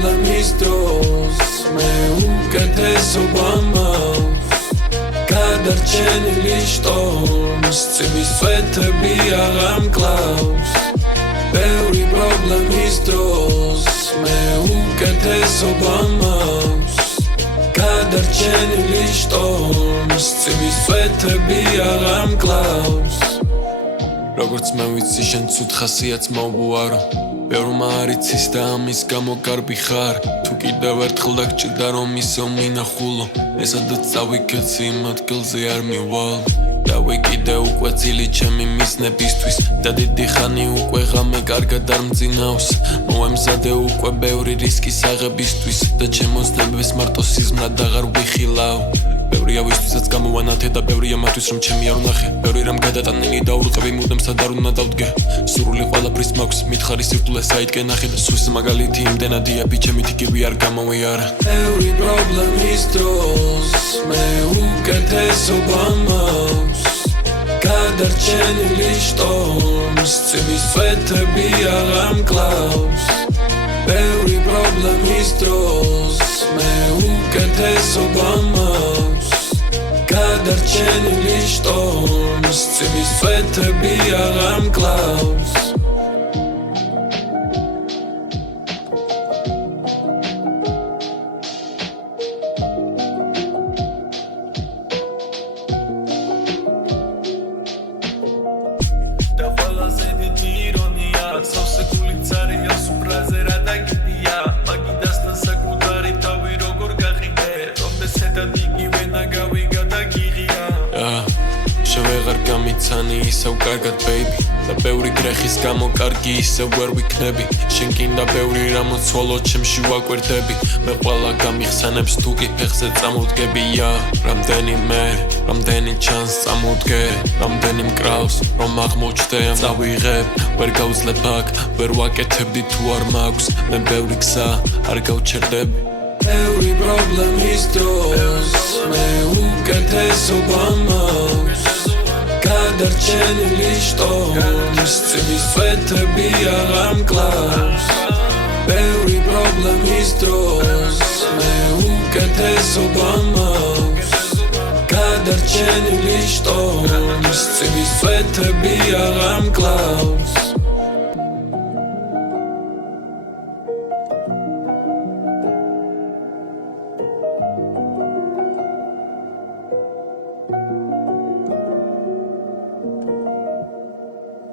პრობლემის დროს მე უკეთესობა მაქვს გადარჩენილი შტორმს წივის წვეთები აღარ მკლავს ბევრი პრობლემის დროს მე უკეთესობა მაქვს გადარჩენილი შტორმს წივის წვეთები აღარ მკლავს როგორც მე ვიცი შენ ცუდ ხასიათს მოუვარო ბევრმა არ იცის და ამის გამო კარბი ხარ თუ კიდევ ერთხელ დაგჭირდა რომ ისო მინახულო მე სადაც წავიკეცი იმ ადგილზე არ მივალ დავე კიდე უკვე ძილი ჩემი მიზნებისთვის და დიდი ხანი უკვე ღამე კარგად არ მძინავს მოემზადე უკვე ბევრი რისკის აღებისთვის და ჩემოსნებს მარტო სიზმრად აღარ ვიხილავ ბევრია ვისთვისაც გამოვანათე და ბევრია მათთვის რომ ჩემი არ ვნახე ბევრი რამ გადატანილი და ურყევი მუდამ სად არ უნდა დავდგე სურვილი ყველაფრის მაქვს მითხარი სირთულე საითკენ ნახე და სვის მაგალითი იმდენადია ბიჭემით იგივე არ გამოვიარა ბევრი პრობლემის დროს მე უკეთესობა მაქვს გადარჩენილი შტორმს წივის წვეთები აღარ მკლავს ბევრი პრობლემის დროს მე უკეთესობა მაქვს გადარჩენილი შტორმს წივის წვეთები აღარ მკლავს და ყველაზე დიდი ირონია სავსე გულით წერია სუპრაზე რა დაგიდია მაგიდასთან საკუთარი თავი როგორ გაყიდე რომ ესეთად იგივე ნაგავი გადაგიღია შევეღარ გამიცანი ისევ კარგად baby და ბევრი გრეხის გამო კარგი ისევ ვერ ვიქნები შენ კიდე ბევრი რამ მოცვალოთ ჩემში ვაკვირდები მე ყველა გამიხსენებს თუ კი ფეხზე წამოდგები რამდენი ჩანს წამოდგე რამდენი მკრავს რომ აღმოჩნდე წავიღებ ვერ გავძლებ აქ ვერ ვაკეთებდი თუ არ მაქვს მე ბევრი გზა არ გავჩერდები ბევრი პრობლემის დროს მე უკეთესობა მაქვს გადარჩენილი შტორმს წივის წვეთები აღარ მკლავს ბევრი პრობლემის დროს მე უკეთესობა მაქვს გადარჩენილი შტორმს წივის წვეთები აღარ მკლავს